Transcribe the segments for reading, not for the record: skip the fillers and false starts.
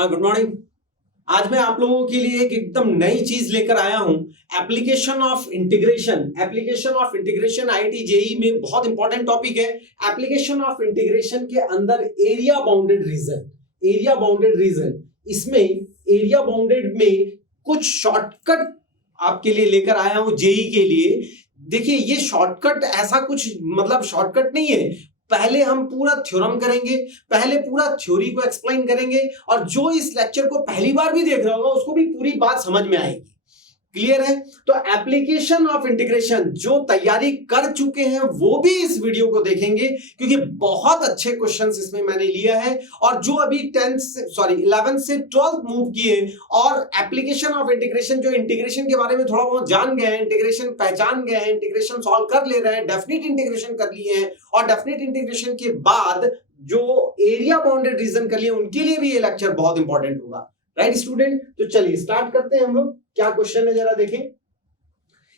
हाँ, good morning. आज मैं आप लोगों के लिए एक एकदम नई चीज लेकर आया हूं, application of integration. Application of integration IIT JEE में बहुत इंपॉर्टेंट टॉपिक है। एप्लीकेशन ऑफ इंटीग्रेशन के अंदर area bounded reason, area bounded reason, इसमें एरिया बाउंडेड में कुछ शॉर्टकट आपके लिए लेकर आया हूं जेईई के लिए। देखिए, ये शॉर्टकट ऐसा कुछ मतलब शॉर्टकट नहीं है। पहले हम पूरा थ्योरम करेंगे, पहले पूरा थ्योरी को एक्सप्लेन करेंगे, और जो इस लेक्चर को पहली बार भी देख रहा होगा उसको भी पूरी बात समझ में आएगी। क्लियर है? तो एप्लीकेशन ऑफ इंटीग्रेशन जो तैयारी कर चुके हैं वो भी इस वीडियो को देखेंगे, क्योंकि बहुत अच्छे क्वेश्चंस इसमें मैंने लिया है। और जो अभी 11th से 12th मूव किए और एप्लीकेशन ऑफ इंटीग्रेशन, जो इंटीग्रेशन के बारे में थोड़ा बहुत जान गए हैं, इंटीग्रेशन पहचान गए हैं, इंटीग्रेशन सॉल्व कर ले रहे हैं, डेफिनेट इंटीग्रेशन कर लिए हैं, और डेफिनेट इंटीग्रेशन के बाद जो एरिया बाउंडेड रीजन कर लिए, उनके लिए भी ये लेक्चर बहुत इंपॉर्टेंट होगा। Right student? तो चलिए स्टार्ट करते हैं हम लोग। क्या क्वेश्चन है जरा देखें।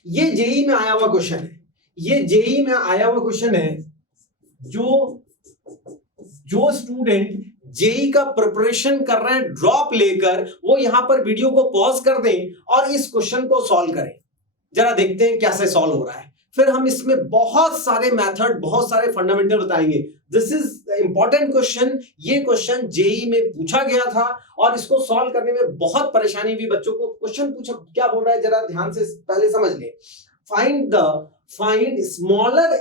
ये जेईई में आया हुआ क्वेश्चन है, ये जेईई में आया हुआ क्वेश्चन है। जो स्टूडेंट जेईई का प्रिपरेशन कर रहे हैं ड्रॉप लेकर, वो यहां पर वीडियो को पॉज कर दें और इस क्वेश्चन को सॉल्व करें। जरा देखते हैं कैसे सॉल्व हो रहा है। फिर हम इसमें बहुत सारे मेथड, बहुत सारे फंडामेंटल बताएंगे। This is important question. ये क्वेश्चन जेईई में पूछा गया था और इसको सॉल्व करने में बहुत परेशानी हुई बच्चों को। क्वेश्चन पूछा क्या बोल रहा है, जरा ध्यान से पहले समझ ले। Find smaller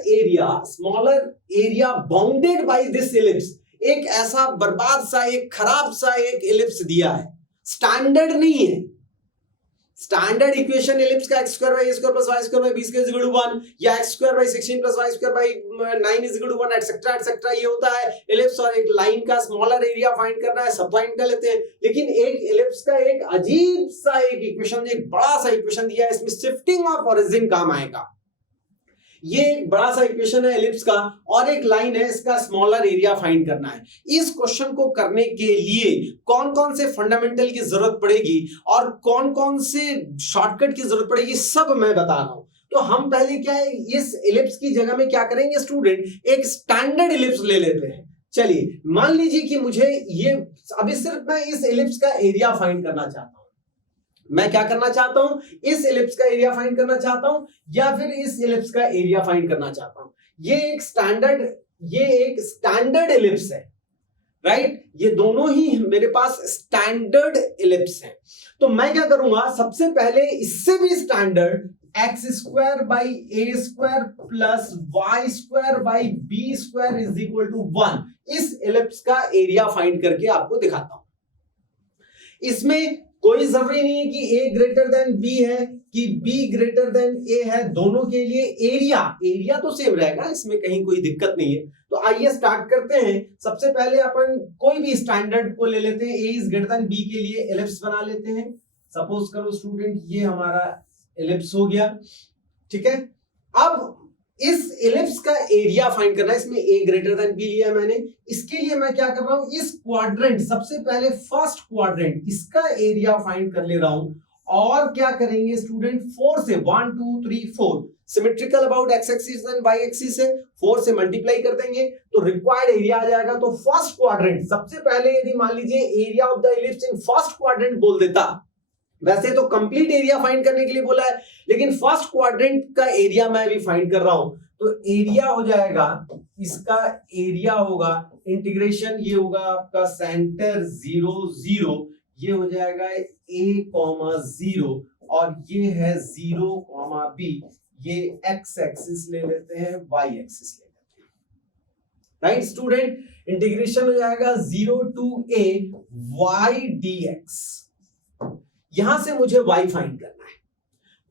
area bounded by this ellipse. एक ऐसा बर्बाद सा, एक खराब सा एक एलिप्स दिया है, स्टैंडर्ड नहीं है। स्टैंडर्ड इक्वेशन एलिप्स का x square by a square plus y square by b square is equal to 1, या x square by 16 plus y square by 9 is equal to 1, etcetera etcetera, ये होता है ellipse. और एक line का smaller area find करना है, सब फाइंड कर लेते हैं। लेकिन एक एलिप्स का एक अजीब सा एक इक्वेशन, एक बड़ा सा इक्वेशन दिया है, इसमें शिफ्टिंग ऑफ ओरिजिन काम आएगा। ये एक बड़ा सा इक्वेशन है एलिप्स का, और एक लाइन है, इसका स्मॉलर एरिया फाइंड करना है। इस क्वेश्चन को करने के लिए कौन कौन से फंडामेंटल की जरूरत पड़ेगी और कौन कौन से शॉर्टकट की जरूरत पड़ेगी, सब मैं बता रहा हूं। तो हम पहले क्या है, इस एलिप्स की जगह में क्या करेंगे स्टूडेंट, एक स्टैंडर्ड एलिप्स ले लेते हैं। चलिए मान लीजिए कि मुझे ये अभी सिर्फ मैं इस एलिप्स का एरिया फाइंड करना चाहता हूं। मैं क्या करना चाहता हूं, इस एलिप्स का एरिया फाइंड करना चाहता हूं, या फिर इस एलिप्स का एरिया फाइंड करना चाहता हूं। ये एक स्टैंडर्ड एलिप्स है, राइट? ये दोनों ही मेरे पास स्टैंडर्ड एलिप्स हैं। तो मैं क्या करूंगा, सबसे पहले इससे भी standard X square by A square plus Y square by B square is equal to 1, इस एलिप्स का एरिया फाइंड करके आपको दिखाता हूं। इसमें कोई जरूरी नहीं है कि a ग्रेटर देन b है कि b ग्रेटर देन a है, दोनों के लिए एरिया तो सेम रहेगा, इसमें कहीं कोई दिक्कत नहीं है। तो आइए स्टार्ट करते हैं। सबसे पहले अपन कोई भी स्टैंडर्ड को ले लेते हैं, a is greater than b के लिए एलिप्स बना लेते हैं। सपोज करो स्टूडेंट ये हमारा एलिप्स हो गया, ठीक है। अब इस एलिप्स का एरिया फाइंड करना है, इसमें a ग्रेटर देन b लिया है मैंने। इसके लिए मैं क्या कर रहा हूं, इस क्वाड्रेंट, सबसे पहले फर्स्ट क्वाड्रेंट, इसका एरिया फाइंड कर ले रहा हूं। और क्या करेंगे स्टूडेंट, 4 से 1 2 3 4 symmetrical about x axis and y axis है, 4 से मल्टीप्लाई कर देंगे तो रिक्वायर्ड एरिया आ जाएगा। तो फर्स्ट क्वाड्रेंट, सबसे पहले यदि मान लीजिए area of the ellipse in first quadrant बोल देता, वैसे तो कंप्लीट एरिया फाइंड करने के लिए बोला है, लेकिन फर्स्ट क्वाड्रेंट का एरिया मैं भी फाइंड कर रहा हूं। तो एरिया हो जाएगा, इसका एरिया होगा इंटीग्रेशन, ये होगा आपका सेंटर 0 0, ये हो जाएगा a, 0, और ये है 0, b, ये x एक्सिस ले लेते हैं, y एक्सिस ले लेते हैं। Right student? इंटीग्रेशन हो जाएगा 0 to a y dx। यहां से मुझे y फाइंड करना है।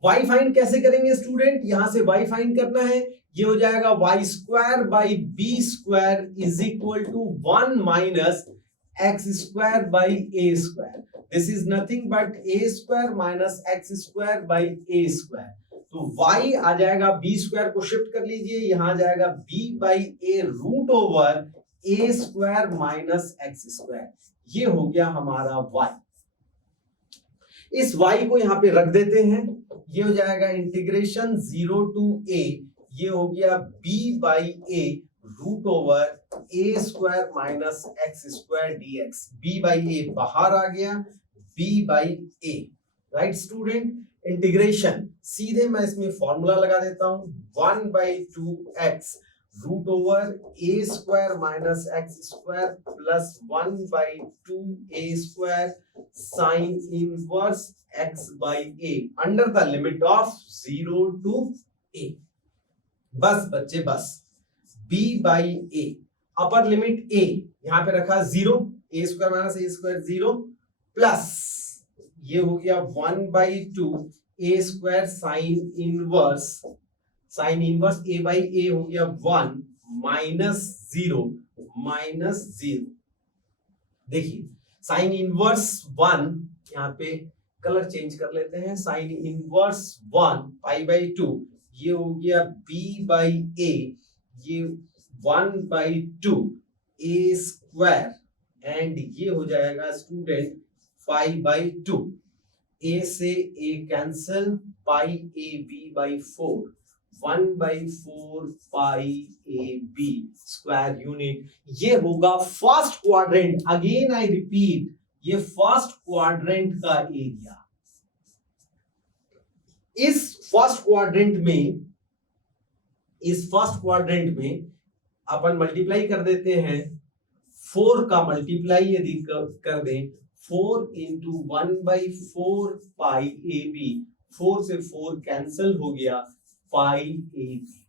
y फाइंड कैसे करेंगे स्टूडेंट, यहां से y फाइंड करना है, ये हो जाएगा y square by b square is equal to 1 minus x square by a square. This is nothing but a square minus x square by a square. तो y आ जाएगा, b स्क्वायर को shift कर लीजिए, यहां आ जाएगा b by a root over a square minus x square. ये हो गया हमारा y। इस y को यहां पे रख देते हैं, ये हो जाएगा इंटीग्रेशन 0 to a, ये हो गया b by a root over a square minus x square dx, b by a बाहर आ गया, b by a, right student. Integration सीधे मैं इसमें फॉर्मूला लगा देता हूं, 1/2x root over a square minus x square plus 1/2 a square sine inverse x by a under the limit of 0 to a। बस बच्चे बस, b by a upper limit a यहां पे रखा 0, ए square minus a square 0 plus ये हो गया 1/2 a square sine inverse a by a हो गया 1 माइनस 0 देखिए साइन इनवर्स 1, यहां पे कलर चेंज कर लेते हैं, साइन इनवर्स 1 पाई बाई 2, ये हो गया b बाई ए, ये 1/2 ए स्क्वायर एंड ये हो जाएगा स्टूडेंट 5/2, ए से a cancel, pi A b by 4, 1/4 pi A b square unit. ये होगा first quadrant, again I repeat, ये फर्स्ट क्वाड्रेंट का एरिया। इस फर्स्ट क्वाड्रेंट में अपन मल्टीप्लाई कर देते हैं, 4 का मल्टीप्लाई यदि कर दें, 4 इंटू 1/4 पाई ए बी, 4 से 4 कैंसिल हो गया, पाई ए बी।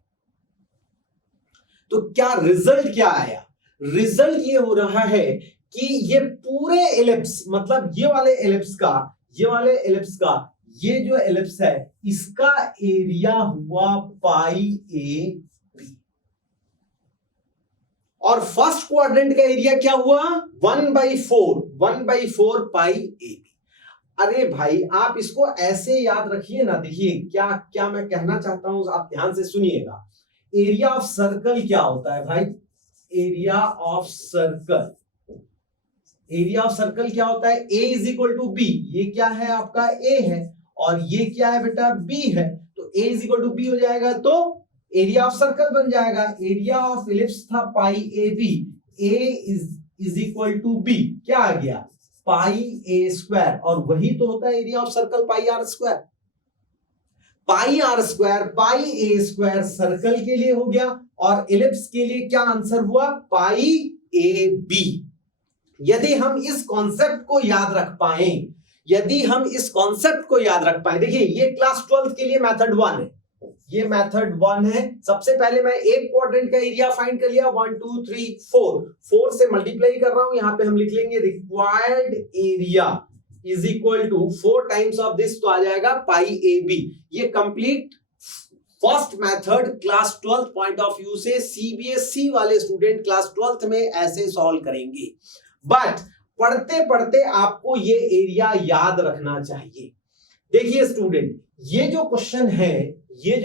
तो क्या रिजल्ट क्या आया? रिजल्ट ये हो रहा है कि ये पूरे एलिप्स, मतलब ये वाले एलिप्स का ये जो एलिप्स है इसका एरिया हुआ पाई ए बी, और फर्स्ट क्वाड्रेंट का एरिया क्या हुआ? 1/4 पाई ए बी। अरे भाई आप इसको ऐसे याद रखिए ना, देखिए क्या मैं कहना चाहता हूं, आप ध्यान से सुनिएगा। एरिया ऑफ सर्कल क्या होता है भाई? एरिया ऑफ सर्कल क्या होता है? A is equal to B, ये क्या है आपका A है और ये क्या है बेटा B है, तो A is equal to B हो जाएगा, तो एरिया ऑफ सर्कल बन जाएगा। एरिया ऑफ इलिप्स था pi A b, A is equal to b, क्या आ गया? पाई ए स्क्वायर, और वही तो होता है area of circle, pi are square. Pi A square circle के लिए हो गया, और इलिप्स के लिए क्या आंसर हुआ? पाई ए बी। यदि हम इस कॉन्सेप्ट को याद रख पाए, देखिए ये क्लास 12 के लिए मेथड 1 है, ये मेथड 1 है। सबसे पहले मैं एक क्वाड्रेंट का एरिया फाइंड कर लिया, 1 2 3 4 से मल्टीप्लाई कर रहा हूं, यहां पे हम लिख लेंगे required area is equal to 4 times of this, तो आ जाएगा पाई ए बी। ये complete first method class 12 point of view से सीबीएसई वाले स्टूडेंट क्लास 12th में ऐसे सॉल्व करेंगे, बट पढ़ते पढ़ते आपको ये एरिया याद रखना चाहिए। देखिए स्टूडेंट, ये जो क्वेश्चन है ये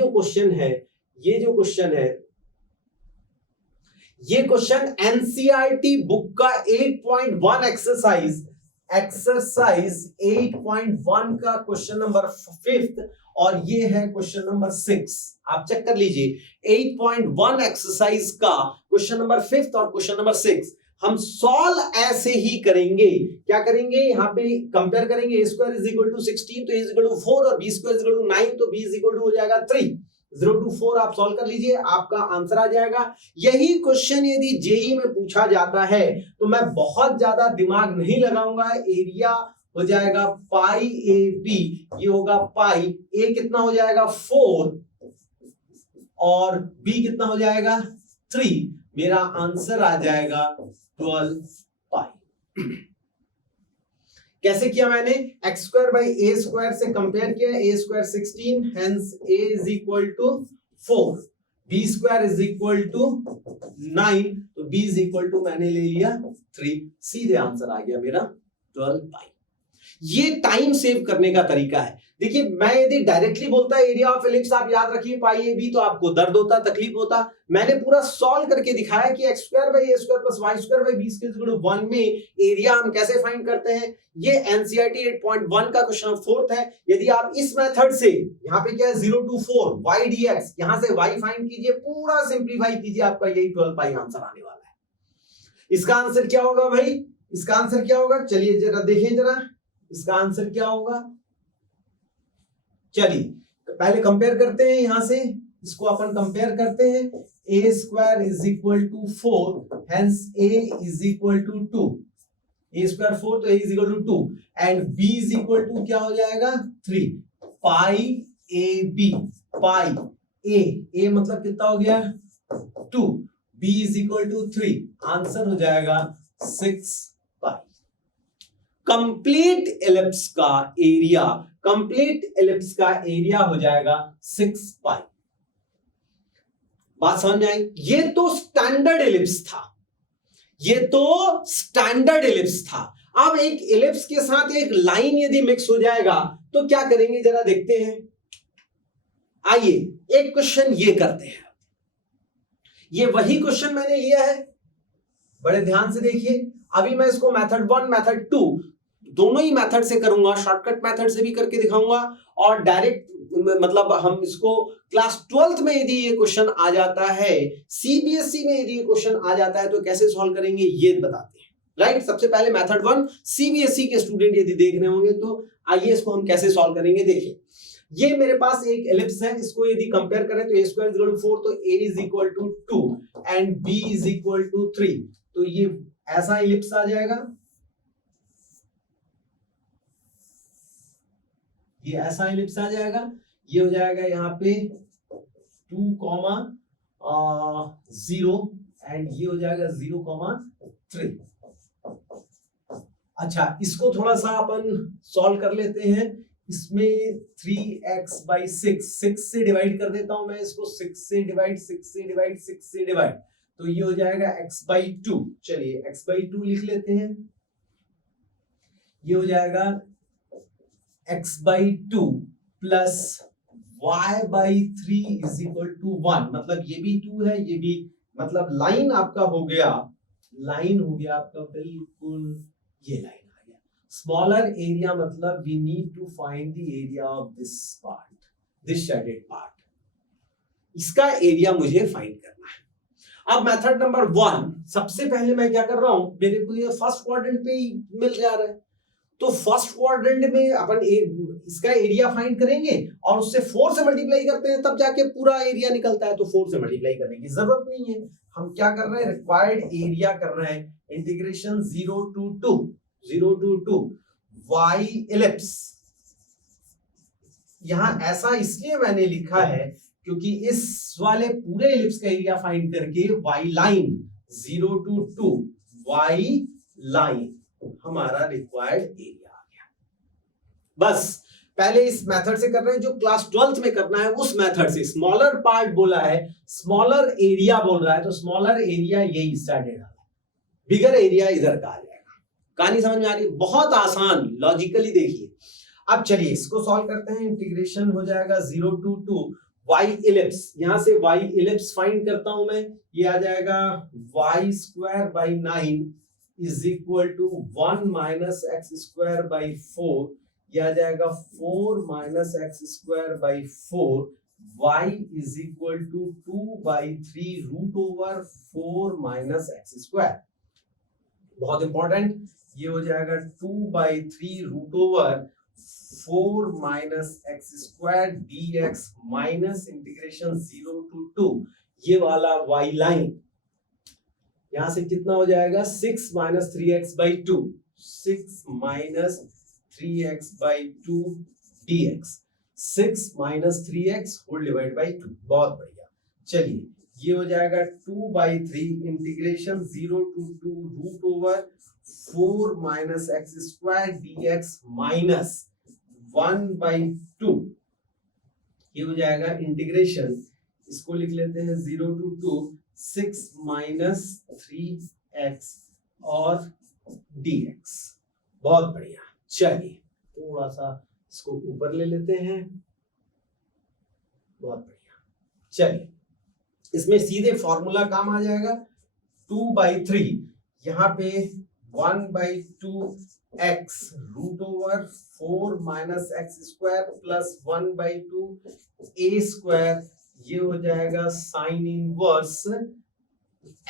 क्वेश्चन एनसीईआरटी बुक का 8.1 एक्सरसाइज 8.1 का क्वेश्चन नंबर 5th, और ये है क्वेश्चन नंबर 6। आप चेक कर लीजिए 8.1 एक्सरसाइज का क्वेश्चन नंबर 5th और क्वेश्चन नंबर 6 हम सॉल्व ऐसे ही करेंगे। क्या करेंगे? यहाँ पे कंपेयर करेंगे, a square is equal to 16 तो a इज इक्वल टू 4 और b square is equal to 9 तो b इज इक्वल टू हो जाएगा 3। 0 to 4 आप सॉल्व कर लीजिए, आपका आंसर आ जाएगा। यही क्वेश्चन यदि जेई में पूछा जाता है तो मैं बहुत ज्यादा दिमाग नहीं लगाऊंगा, एरिया हो जाएगा पाई ए बी, ये होगा पाई ए कितना हो जाएगा 4 और b कितना हो जाएगा 3, मेरा आंसर आ जाएगा 12 पाई। कैसे किया मैंने? x square by A square से कंपेयर किया, a square 16, hence a is equal to 4, b square is equal to 9, तो b इज इक्वल टू मैंने ले लिया 3, सीधे आंसर आ गया मेरा 12 पाई। ये टाइम सेव करने का तरीका है। देखिए मैं यदि डायरेक्टली बोलता एरिया ऑफ इलिप्स आप याद रखिए पाई ए बी, तो आपको दर्द होता, तकलीफ होता। मैंने पूरा सॉल्व करके दिखाया कि x square by A square plus y square by B square equal to 1 में एरिया हम कैसे फाइंड करते हैं। ये एनसीईआरटी 8.1 का क्वेश्चन 4th है। यदि आप इस मेथड से, यहाँ पे क्या है 0 to 4 y dx, यहां से y फाइंड कीजिए, पूरा सिंप्लीफाई कीजिए, आपका यही 12 पाई आंसर आने वाला है। इसका आंसर क्या होगा भाई, इसका आंसर क्या होगा, चलिए जरा देखिए जरा इसका आंसर क्या होगा। चलिए पहले कंपेयर करते हैं, यहां से इसको अपन कंपेयर करते हैं। a square is equal to 4, hence a is equal to 2, a square 4 तो a is equal to 2 and b is equal to क्या हो जाएगा 3 पाई a b, पाई a मतलब कितना हो गया 2, b is equal to 3, answer हो जाएगा 6 पाई। कंप्लीट एलिप्स का एरिया, कंप्लीट एलिप्स का एरिया हो जाएगा 6 पाई। बात समझ में आई? ये तो स्टैंडर्ड एलिप्स था, ये तो स्टैंडर्ड एलिप्स था। अब एक एलिप्स के साथ एक लाइन यदि मिक्स हो जाएगा तो क्या करेंगे जरा देखते हैं। आइए एक क्वेश्चन ये करते हैं, ये वही क्वेश्चन मैंने लिया है, बड़े ध्यान से देखिए। अभी मैं इसको मेथड 1 मेथड 2 दोनों ही मेथड से करूंगा, शॉर्टकट मेथड से भी करके दिखाऊंगा और डायरेक्ट मतलब हम इसको क्लास 12th में यदि ये क्वेश्चन आ जाता है, सीबीएसई में यदि ये क्वेश्चन आ जाता है तो कैसे सॉल्व करेंगे ये बताते हैं, राइट। सबसे पहले मेथड 1 सीबीएसई के स्टूडेंट यदि देख रहे होंगे तो आइए इसको हम कैसे सॉल्व करेंगे। देखिए ये मेरे पास एक एलिप्स है, इसको यदि कंपेयर करें तो a square is equal to 4 तो a is equal to 2 and b is equal to 3, तो ये ऐसा एलिप्स आ जाएगा, ये ऐसा एलिप्स आ जाएगा। ये हो जाएगा यहाँ पे 2, 0 एंड ये हो जाएगा 0, 3। अच्छा इसको थोड़ा सा अपन सॉल्व कर लेते हैं। इसमें 3x बाई 6 से डिवाइड कर देता हूं मैं इसको, 6 से डिवाइड, 6 से डिवाइड, 6 से डिवाइड, तो ये हो जाएगा x बाई 2। चलिए x बाई 2 लिख लेते हैं, ये हो जाएगा x by 2 plus y by 3 is equal to 1, मतलब ये भी 2 है ये भी, मतलब लाइन आपका हो गया, लाइन हो गया आपका बिल्कुल ये लाइन आ गया। स्मॉलर एरिया मतलब we need to find the area of this part, this shaded part, इसका एरिया मुझे फाइंड करना है। अब मेथड नंबर 1, सबसे पहले मैं क्या कर रहा हूं, मेरे को ये फर्स्ट क्वाड्रेंट पे ही मिल जा रहा है, तो फर्स्ट क्वाड्रेंट में अपन इसका एरिया फाइंड करेंगे और उससे 4 से मल्टीप्लाई करते हैं तब जाके पूरा एरिया निकलता है, तो 4 से मल्टीप्लाई करने की जरूरत नहीं है। हम क्या कर रहे हैं, रिक्वायर्ड एरिया कर रहे हैं, इंटीग्रेशन 0 to 2 y इलिप्स। यहां ऐसा इसलिए मैंने लिखा है क्योंकि इस वाले पूरे इलिप्स का एरिया फाइंड करके y line 0 to 2 y line हमारा रिक्वायर्ड एरिया आ गया। बस पहले इस मेथड से कर रहे हैं जो क्लास 12th में करना है, उस मेथड से। स्मॉलर पार्ट बोला है, स्मॉलर एरिया बोल रहा है, तो स्मॉलर एरिया यही स्टार्टेड है, बिगर एरिया इधर का आ जाएगा। कहानी समझ में आ रही है? बहुत आसान, लॉजिकली देखिए। अब चलिए इसको सॉल्व करते हैं। इंटीग्रेशन हो जाएगा 0 to 2 y इलिप्स, यहां से y इलिप्स फाइंड करता हूं मैं, ये आ जाएगा y square by 9 is equal to 1 minus x square by 4, ये आ जाएगा 4 minus x square by 4, y is equal to 2 by 3 root over 4 minus x square. बहुत इंपॉर्टेंट, ये हो जाएगा 2 by 3 root over 4 minus x square dx minus integration 0 to 2, ये वाला y line यहां से कितना हो जाएगा 6 minus 3x by 2, 6 minus 3x by 2 dx, 6 minus 3x whole divide by 2। बहुत बढ़िया, चलिए ये हो जाएगा 2 by 3 integration 0 to 2 root over 4 minus x square dx minus 1 by 2, ये हो जाएगा इंटीग्रेशन, इसको लिख लेते हैं 0 to 2 6 माइनस 3x और dx। बहुत बढ़िया, चलिए थोड़ा सा इसको ऊपर ले लेते हैं। बहुत बढ़िया, चलिए इसमें सीधे फॉर्मूला काम आ जाएगा 2 बाई 3, यहाँ पे 1 by 2x root over 4 minus x square plus 1 by 2 a square, ये हो जाएगा sine inverse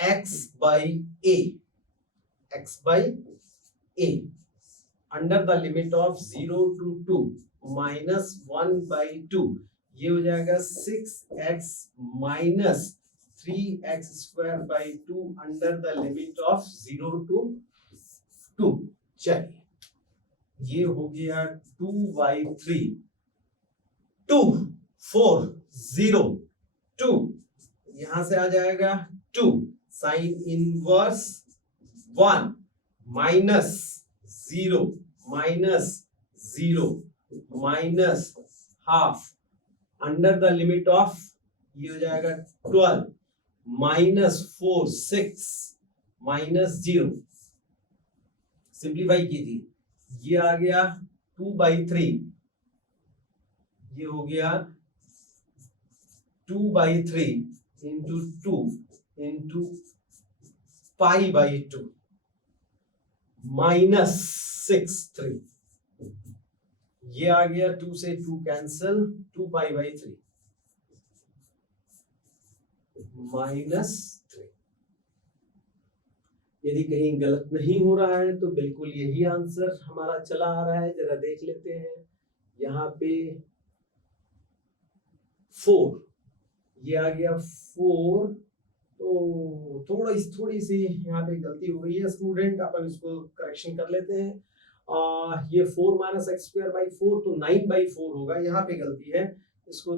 x by a, x by a under the limit of 0 to 2 minus 1 by 2, ये हो जाएगा 6x minus 3x square by 2 under the limit of 0 to 2। चलिए ये हो गया 2 by 3, 2 4 0 2, यहां से आ जाएगा 2 sine inverse 1 minus 0 minus 0 minus half under the limit of, ये हो जाएगा 12 माइनस 4 6 माइनस 0, सिंप्लीफाई कीजिए, ये आ गया 2 by 3, ये हो गया 2 by 3 into 2 into pi by 2 minus 6 3, ये आ गया 2 से 2 कैंसल, 2 pi by 3 minus 3। यदि कहीं गलत नहीं हो रहा है तो बिल्कुल यही आंसर हमारा चला आ रहा है। जरा देख लेते हैं, यहाँ पे 4, ये आ गया 4, तो थोड़ी सी यहाँ पे गलती हो गई है स्टूडेंट, अपन इसको करेक्शन कर लेते हैं। ये 4 माइनस एक्स स्क्वायर बाई 4 तो 9 by 4 होगा, यहाँ पे गलती है, इसको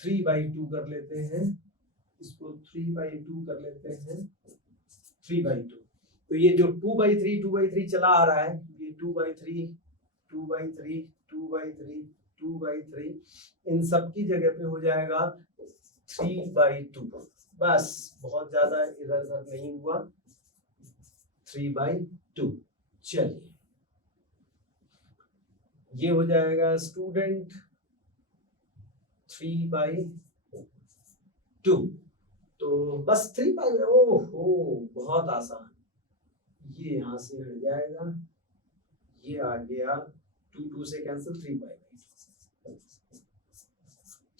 3 by 2 कर लेते हैं, इसको 3 by 2 कर लेते हैं, 3 by 2। तो ये जो 2 by 3 चला आ रहा है, ये 2 by 3 2 by 3 2 by 3 2 by 3, इन सब की जगह पे हो जाएगा 3 by 2, बस बहुत ज्यादा इधर उधर नहीं हुआ, 3 by 2। चलिए ये हो जाएगा स्टूडेंट 3 by 2, तो बस 3 by, ओहो बहुत आसान, ये यहां से हट जाएगा, ये आ गया 2 से cancel,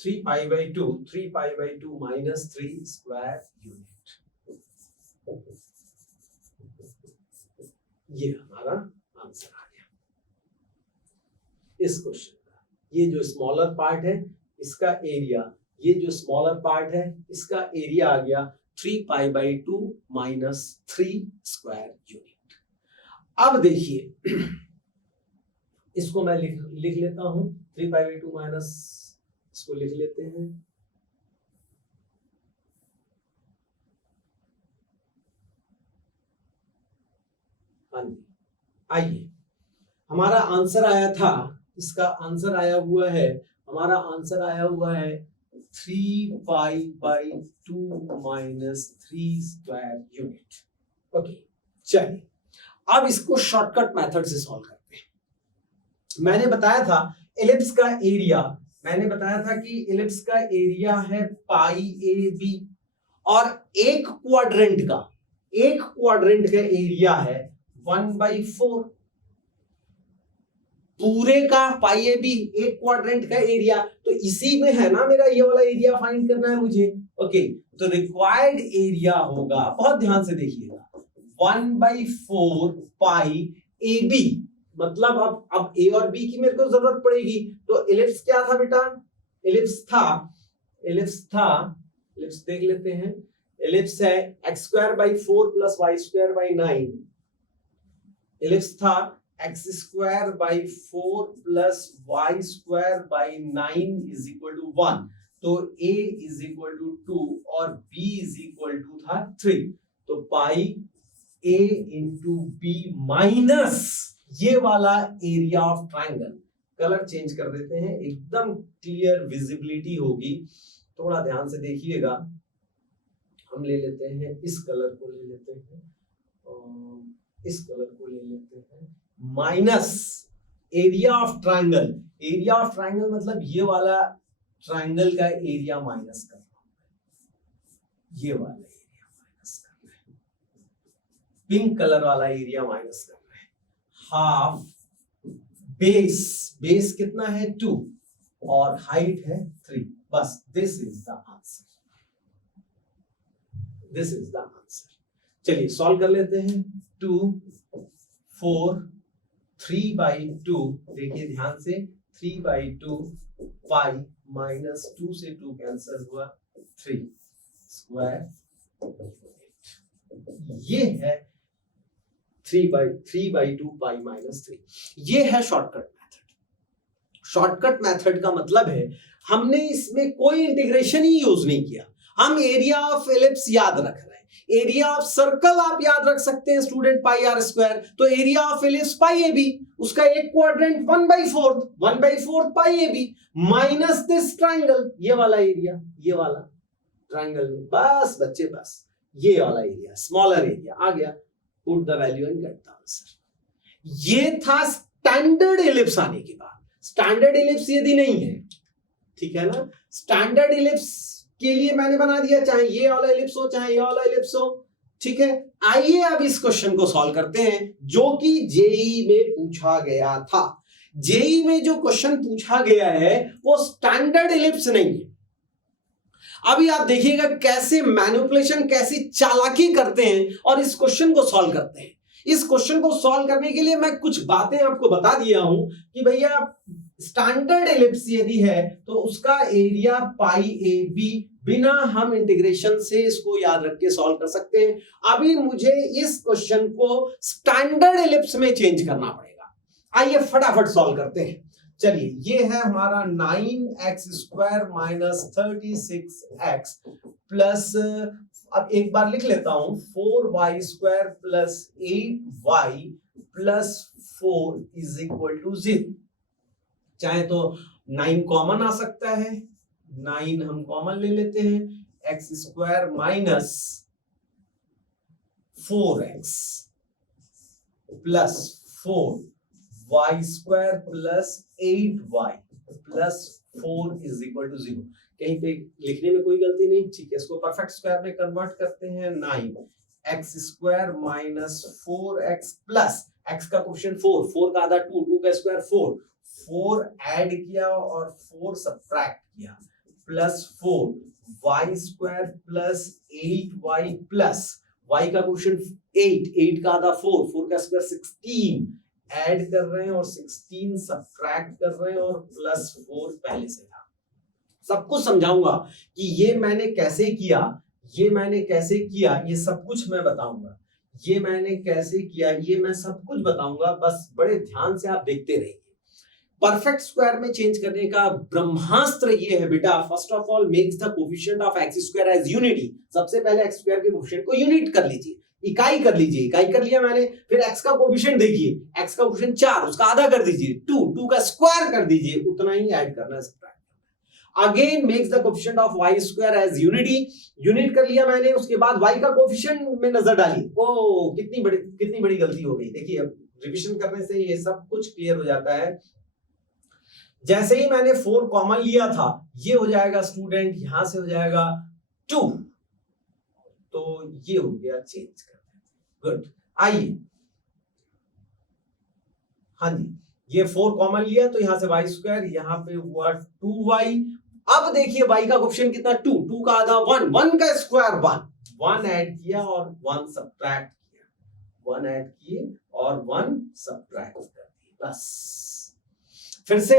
3 pi by 2 3 pi by 2 minus 3 square unit, ये हमारा आंसर आ गया इस क्वेश्चन का। ये जो स्मॉलर पार्ट है इसका एरिया, ये जो स्मॉलर पार्ट है इसका एरिया आ गया 3 pi by 2 minus 3 square unit. अब देखिए इसको मैं लिख लेता हूं, 3 pi by 2 माइनस, इसको लिख लेते हैं, आइए हमारा आंसर आया था, इसका आंसर आया हुआ है, हमारा आंसर आया हुआ है 3 pi by 2 minus 3 square unit. Okay चलिए अब इसको शॉर्टकट मेथड से सॉल्व करते हैं। मैंने बताया था एलिप्स का एरिया, मैंने बताया था कि एलिप्स का एरिया है पाई ए बी, और एक क्वाड्रेंट का एरिया है 1/4, पूरे का पाई ए बी एक क्वाड्रेंट का एरिया, तो इसी में है ना मेरा ये वाला एरिया फाइंड करना है मुझे। ओके तो रिक्वायर्ड एरिया होगा, बहुत ध्यान से देखिएगा, 1/4 पाई ए बी, मतलब अब ए और बी की मेरे को जरूरत पड़ेगी, तो एलिप्स क्या था बेटा, एलिप्स देख लेते हैं, एलिप्स है x²/4 + y²/9, एलिप्स था x²/4 + y²/9 = 1, तो a = 2 और b = था 3, तो पाई a × b माइनस ये वाला area of triangle, colour change कर देते हैं, एकदम क्लियर विजिबिलिटी होगी, थोड़ा ध्यान से देखिएगा। हम ले लेते हैं इस कलर को, ले लेते हैं और इस कलर को ले लेते हैं, minus area of triangle, area of triangle मतलब ये वाला ट्रायंगल का एरिया माइनस कर रहा हूं, ये वाला एरिया माइनस कर रहे हैं, पिंक कलर वाला एरिया माइनस कर रहे हैं, हाफ बेस कितना है 2 और हाइट है 3, बस this is the answer, this is the answer. चलिए सॉल्व कर लेते हैं। 2 4 3/2, देखिए ध्यान से 3/2 पाई माइनस 2 से 2 कैंसिल हुआ 3 स्क्वायर, ये है 3/2 पाई माइनस 3। ये है शॉर्टकट मेथड। शॉर्टकट मेथड का मतलब है हमने इसमें कोई इंटीग्रेशन ही यूज नहीं किया, हम एरिया ऑफ एलिप्स याद रख रहे हैं। एरिया ऑफ सर्कल आप याद रख सकते हैं स्टूडेंट, पाई आर स्क्वायर, तो area of ellipse pi A b, उसका एक quadrant 1/4 pi A b minus this triangle, ये वाला एरिया, ये वाला ट्राइंगल में, बस बच्चे बस ये वाला एरिया, स्मॉलर एरिया आ गया, put the value and get the answer. ये था स्टैंडर्ड एलिप्स आने के बाद। स्टैंडर्ड एलिप्स यदि नहीं है, ठीक है ना, स्टैंडर्ड एलिप्स के लिए मैंने बना दिया, चाहे ये वाला एलिप्स हो चाहे ये वाला एलिप्स हो, ठीक है। आइए अब इस क्वेश्चन को सॉल्व करते हैं जो कि जेई में पूछा गया था। जेई में जो क्वेश्चन पूछा गया है वो स्टैंडर्ड एलिप्स नहीं है। अभी आप देखिएगा कैसे मैनिपुलेशन, कैसी चालाकी करते हैं और इस क्वेश्चन को सॉल्व करते हैं। इस क्वेश्चन को सॉल्व करने के लिए मैं कुछ बातें आपको बता दिया हूं कि भैया स्टैंडर्ड एलिप्स यदि है तो उसका एरिया पाई ए बी, बिना हम इंटीग्रेशन से इसको याद रख के सॉल्व कर सकते हैं। अभी मुझे इस क्वेश्चन को स्टैंडर्ड एलिप्स में चेंज करना पड़ेगा। आइए फटाफट सॉल्व करते हैं। चलिए, ये है हमारा 9x² माइनस 36x प्लस, अब एक बार लिख लेता हूं, 4y² plus 8y plus 4 is equal to 0। चाहे तो 9 कॉमन आ सकता है, 9 हम कॉमन ले लेते हैं, x² minus 4x plus 4y² plus 8y plus 4 is equal to 0। कहीं पे लिखने में कोई गलती नहीं, ठीक है। इसको परफेक्ट स्क्वायर में कन्वर्ट करते हैं, 9x² minus 4x plus x का कोएफिशिएंट 4 का आधा 2 का स्क्वायर 4 ऐड किया और 4 सब्ट्रैक्ट किया, plus 4y² plus 8y plus y का कोएफिशिएंट 8 का आधा 4 का स्क्वायर 16 ऐड कर रहे हैं और 16 सब्ट्रैक्ट कर रहे हैं और प्लस 4 पहले से था। सब कुछ समझाऊंगा कि ये मैंने कैसे किया, ये सब कुछ मैं बताऊंगा। ये मैंने कैसे किया, ये मैं सब कुछ बताऊंगा, बस बड़े ध्यान से आप देखते रहिए। परफेक्ट स्क्वायर में चेंज करने का ब्रह्मास्त्र ये है बेटा, first of all makes the coefficient of x² as unity. सबसे पहले x² के कोएफिशिएंट को यूनिट कर लीजिए, इकाई कर लीजिए, इकाई कर लिया मैंने। फिर x का कोएफिशिएंट देखिए, x का कोएफिशिएंट 4, उसका आधा कर दीजिए 2 का स्क्वायर कर दीजिए, उतना ही ऐड करना है, सब्ट्रैक्ट करना है। Again makes the coefficient of y² as unity, unit कर लिया मैंने। उसके बाद y का कोएफिशिएंट में नजर डालिए, ओ कितनी बड़ी गलती हो गई। देखिए अब रिवीजन करने से ये सब कुछ क्लियर हो जाता है। जैसे ही मैंने 4 कॉमन लिया था, ये हो जाएगा स्टूडेंट, यहां से हो जाएगा 2, तो ये हो गया, चेंज कर गुड। आइए, हाँ जी, ये 4 कॉमन लिया तो यहां से y², यहां पे हुआ 2y। अब देखिए y का कोएफिशिएंट कितना, 2 का आधा 1 का स्क्वायर 1 ऐड किया और 1 सब्ट्रैक्ट किया, 1 ऐड किए और 1 सब्ट्रैक्ट कर दिए, बस। फिर से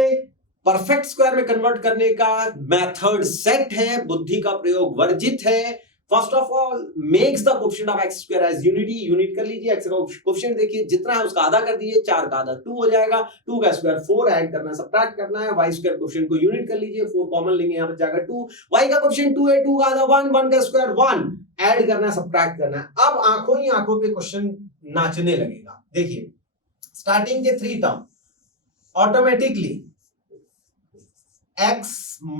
परफेक्ट स्क्वायर में कन्वर्ट करने का मेथड सेट है, बुद्धि का प्रयोग वर्जित है। First of all makes the coefficient of x² as unity, unit कर लीजिए। x का कोएफिशिएंट देखिए जितना है उसका आधा कर दीजिए, 4 का आधा 2 हो जाएगा, 2 का स्क्वायर 4 ऐड करना है, सब्ट्रैक्ट करना है। y² कोएफिशिएंट को यूनिट कर लीजिए, 4 कॉमन लेंगे, यहां पर जाएगा 2। y का कोएफिशिएंट 2 है, 2 का आधा 1 का स्क्वायर 1 ऐड करना है, सब्ट्रैक्ट करना है। अब आंखों ही आंखों पे क्वेश्चन नाचने लगेगा। देखिए स्टार्टिंग के 3 टर्म ऑटोमेटिकली x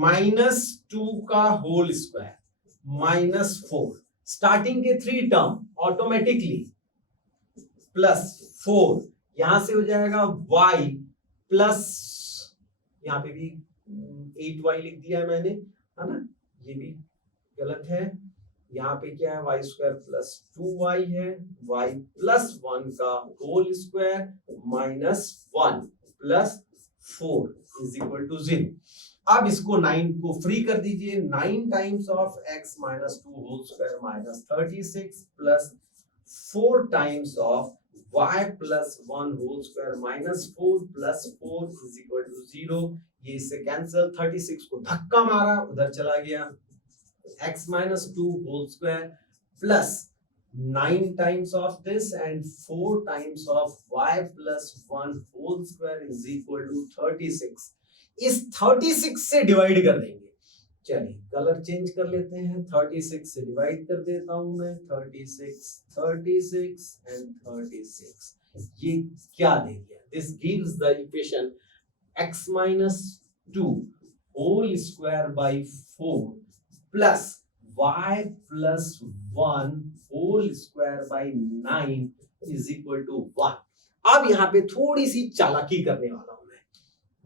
माइनस 2 का होल स्क्वायर माइनस 4, स्टार्टिंग के 3 टर्म ऑटोमेटिकली प्लस 4, यहां से हो जाएगा y प्लस, यहां पे भी 8y लिख दिया है मैंने, है ना, ये भी गलत है। यहाँ पे क्या है, y² प्लस 2y है, y प्लस 1 का whole square minus 1 plus 4 is equal to 0। अब इसको 9 को फ्री कर दीजिए, 9 times of x minus 2 whole square minus 36 plus 4 times of y plus 1 whole square minus 4 plus 4 is equal to 0। ये इससे cancel, 36 को धक्का मारा उधर चला गया, x minus 2 whole square plus 9 times of this and 4 times of y plus 1 whole square is equal to 36। इस 36 से डिवाइड कर देंगे। चलिए कलर चेंज कर लेते हैं, 36 से डिवाइड कर देता हूं मैं, 36 36 एंड 36। ये क्या दे दिया? This gives the equation x minus 2 whole square by 4 plus y plus 1 whole square by 9 is equal to 1। अब यहां पे थोड़ी सी चालाकी करने वाला हूं मैं,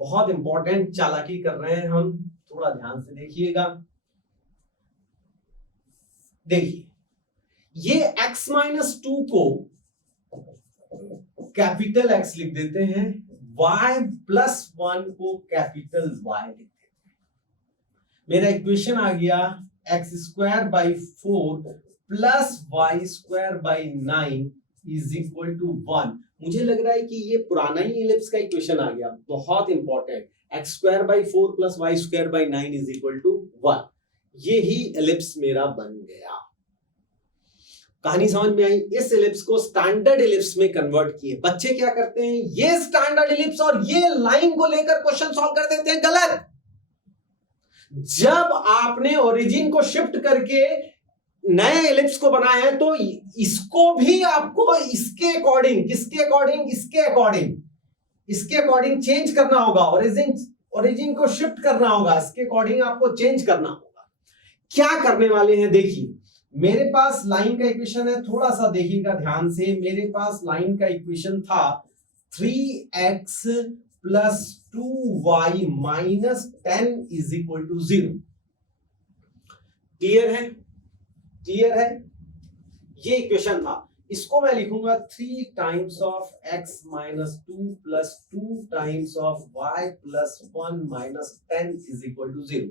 बहुत इंपॉर्टेंट चालाकी कर रहे हैं हम, थोड़ा ध्यान से देखिएगा। देखिए ये x माइनस 2 को कैपिटल X लिख देते हैं, y प्लस 1 को कैपिटल Y लिख देते हैं। मेरा इक्वेशन आ गया x square by 4 plus Y square by 9 is equal to 1। मुझे लग रहा है कि ये पुराना ही इलिप्स का इक्वेशन आ गया, बहुत important. x square by 4 plus Y square by 9 is equal to 1। ये ही इलिप्स मेरा बन गया। कहानी समझ में आई? इस इलिप्स को स्टैंडर्ड इलिप्स में कन्वर्ट किए। बच्चे क्या करते हैं, ये स्टैंडर्ड इलिप्स और ये लाइन को लेकर क्वेश्चन सॉल्व कर देते हैं। गलत। जब आपने ओरिजिन को शिफ्ट करके नए इलिप्स को बनाया है तो इसको भी आपको इसके अकॉर्डिंग, किसके अकॉर्डिंग, इसके अकॉर्डिंग चेंज करना होगा। ओरिजिन को शिफ्ट करना होगा, इसके अकॉर्डिंग आपको चेंज करना होगा। क्या करने वाले हैं देखिए, मेरे पास लाइन का इक्वेशन है, थोड़ा सा देखिएगा ध्यान से। मेरे पास लाइन का इक्वेशन था 3x plus 2y minus 10 is equal to 0। Clear है? क्लियर है? ये इक्वेशन था। इसको मैं लिखूंगा 3 times of x minus 2 plus 2 times of y plus 1 minus 10 is equal to 0।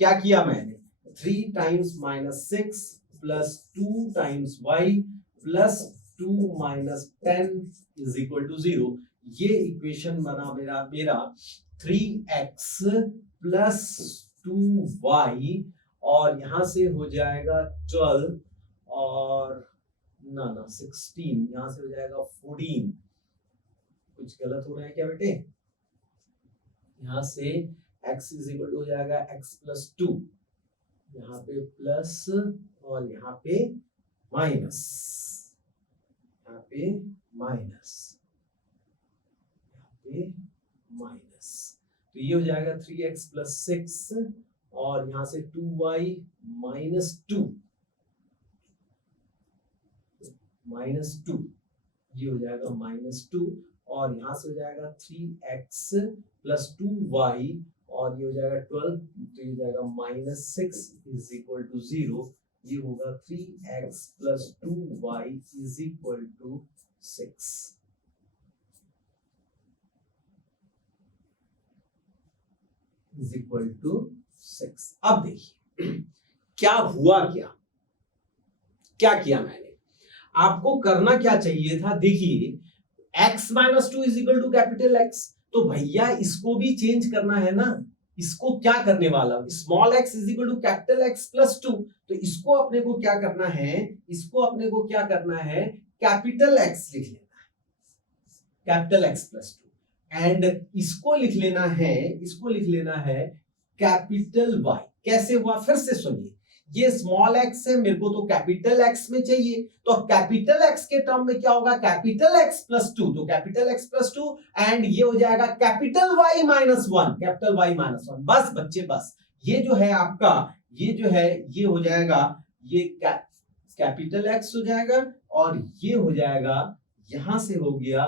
क्या किया मैंने? 3 times minus 6 plus 2 times y plus 2 minus 10 is equal to 0। ये इक्वेशन बना मेरा 3x प्लस 2y और यहां से हो जाएगा 12 और ना 16, यहां से हो जाएगा 14। कुछ गलत हो रहा है क्या बेटे? यहां से x इज इक्वल टू हो जाएगा x प्लस 2, यहाँ पे प्लस और यहाँ पे माइनस, यहाँ पे माइनस, यहाँ पे माइनस। तो ये हो जाएगा 3x प्लस 6 और यहाँ से 2y माइनस 2, ये हो जाएगा माइनस 2 और यहाँ से हो जाएगा 3x प्लस 2y और ये हो जाएगा 12, तो ये हो जाएगा माइनस 6 इज इक्वल टू 0। ये होगा 3x plus 2y is equal to 6। Is equal to 6। अब देखिए क्या हुआ, क्या किया मैंने। आपको करना क्या चाहिए था, देखिए x minus 2 is equal to capital X, तो भैया इसको भी चेंज करना है ना। इसको क्या करने वाला, small x is equal to capital X plus 2, तो इसको अपने को क्या करना है, इसको अपने को क्या करना है, कैपिटल X लिख लेना है, कैपिटल X प्लस 2, एंड इसको लिख लेना है, इसको लिख लेना है कैपिटल Y। कैसे हुआ फिर से सुनिए, ये स्मॉल x है, मेरे को तो कैपिटल X में चाहिए, तो कैपिटल X के टर्म में क्या होगा, कैपिटल X प्लस 2, तो कैपिटल X प्लस 2 एंड ये हो जाएगा capital Y minus 1, capital Y minus 1। बस बच्चे बस, ये जो है आपका, ये जो है ये हो जाएगा, ये कैपिटल X हो जाएगा और ये हो जाएगा, यहां से हो गया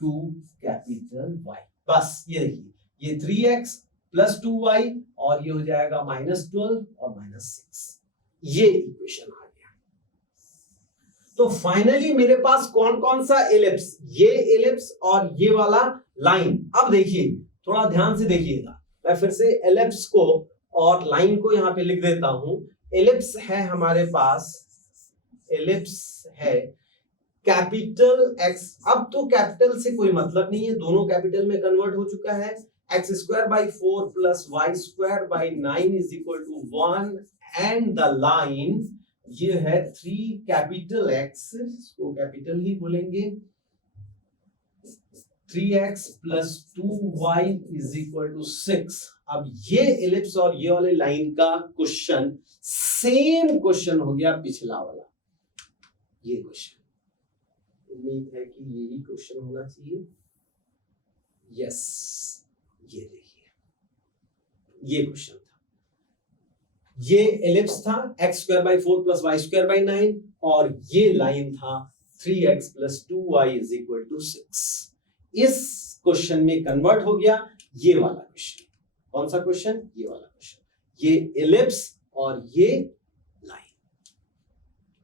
2 कैपिटल Y। बस ये देखिए, ये 3x प्लस 2y और ये हो जाएगा माइनस 12 और माइनस 6। ये इक्वेशन आ गया। तो फाइनली मेरे पास कौन कौन सा इलिप्स, ये इलिप्स और ये वाला लाइन। अब देखिए थोड़ा ध्यान से देखिएगा, मैं फिर से इलिप्स को और लाइन को यहां पे लिख देता हूं। इलिप्स है हमारे पास, इलिप्स है, कैपिटल एक्स, अब तो कैपिटल से कोई मतलब नहीं है, दोनों कैपिटल में कन्वर्ट हो चुका है। X square by 4 plus Y square by 9 is equal to 1 and the line ये है 3 कैपिटल एक्स, इसको कैपिटल ही बोलेंगे, 3x plus 2y is equal to 6। अब ये एलिप्स और ये वाले लाइन का क्वेश्चन सेम क्वेश्चन हो गया पिछला वाला, ये क्वेश्चन, उम्मीद है कि यही क्वेश्चन होना चाहिए। यस, ये देखिए, ये क्वेश्चन था, ये एलिप्स था x square by 4 plus Y square by 9 और ये लाइन था 3x plus 2y is equal to 6। इस क्वेश्चन में कन्वर्ट हो गया ये वाला क्वेश्चन। कौन सा क्वेश्चन? ये वाला क्वेश्चन, ये एलिप्स और ये लाइन।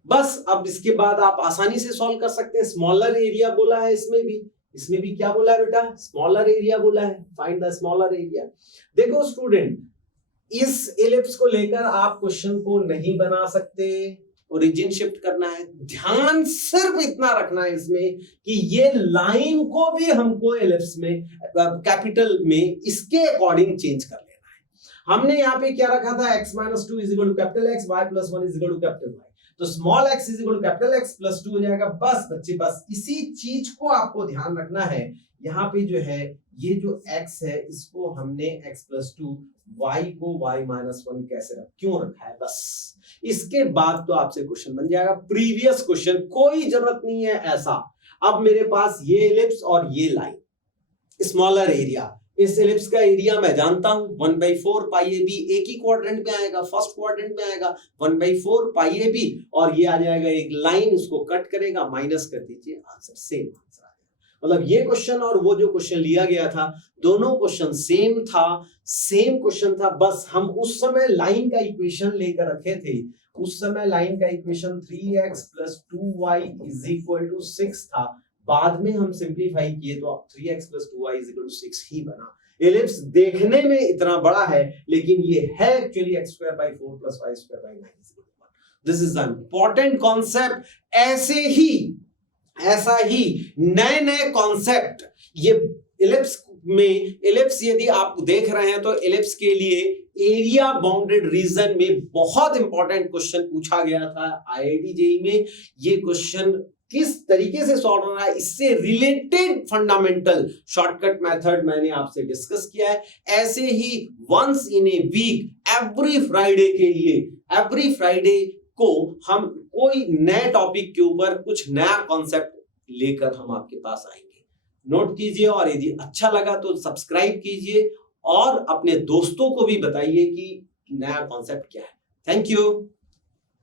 बस अब इसके बाद आप आसानी से सॉल्व कर सकते हैं। स्मॉलर एरिया बोला है इसमें भी क्या बोला है बेटा? स्मॉलर एरिया बोला है, फाइंड द स्मॉलर एरिया। देखो स्टूडेंट, इस एलिप्स को लेकर आप क्वेश्चन को नहीं बना सकते, ओरिजिन शिफ्ट करना है। ध्यान सिर्फ इतना रखना है इसमें कि ये लाइन को भी हमको एलिप्स में कैपिटल में इसके अकॉर्डिंग चेंज कर लेना है। हमने यहाँ पे क्या रखा था? x minus 2 is equal to capital X, y plus 1 is equal to capital y, तो small x is equal to capital x plus 2 हो जाएगा। बस बच्चे, बस इसी चीज को आपको ध्यान रखना है। यहाँ पे जो है ये जो x है इसको हमने x प्लस 2, y को y माइनस 1 कैसे क्यों रखा है, बस इसके बाद तो आपसे क्वेश्चन बन जाएगा प्रीवियस क्वेश्चन, कोई जरूरत नहीं है ऐसा। अब मेरे पास ये एलिप्स और ये लाइन, स्मॉलर एरिया, इस एलिप्स का एरिया मैं जानता हूं 1/4 पाई ए बी, एक ही क्वाड्रेंट में आएगा, फर्स्ट क्वाड्रेंट में आएगा 1/4 पाई ए बी, और ये आ जाएगा एक लाइन, उसको कट करेगा, माइनस कर दीजिए, आंसर सेम आंसर आ जाएगा। मतलब ये क्वेश्चन और वो जो क्वेश्चन लिया गया था, दोनों क्वेश्चन सेम क्वेश्चन था। बस हम उस समय लाइन का इक्वेशन लेकर रखे थे, उस समय लाइन का equation 3x plus 2y is equal to 6 था। बाद में हम सिंप्लीफाई किए तो 3x plus 2y is equal to 6 ही बना। एलिप्स देखने में इतना बड़ा है, लेकिन ये है actually x square by 4 plus y square by 9 is equal to 1। This is an important concept. ऐसा ही नए कॉन्सेप्ट ये एलिप्स में, एलिप्स यदि आप देख रहे हैं तो एलिप्स के लिए एरिया बाउंडेड रीजन में बहुत इंपॉर्टेंट क्वेश्चन पूछा गया था आईआईटी जेईई में। ये क्वेश्चन किस तरीके से सॉल्व हो रहा है, इससे रिलेटेड फंडामेंटल शॉर्टकट मेथड मैंने आपसे डिस्कस किया है। ऐसे ही once in a week every Friday के लिए, एवरी फ्राइडे को हम कोई नए टॉपिक के ऊपर कुछ नया कॉन्सेप्ट लेकर हम आपके पास आएंगे। नोट कीजिए, और यदि अच्छा लगा तो सब्सक्राइब कीजिए और अपने दोस्तों को भी बताइए कि नया कॉन्सेप्ट क्या है। Thank you.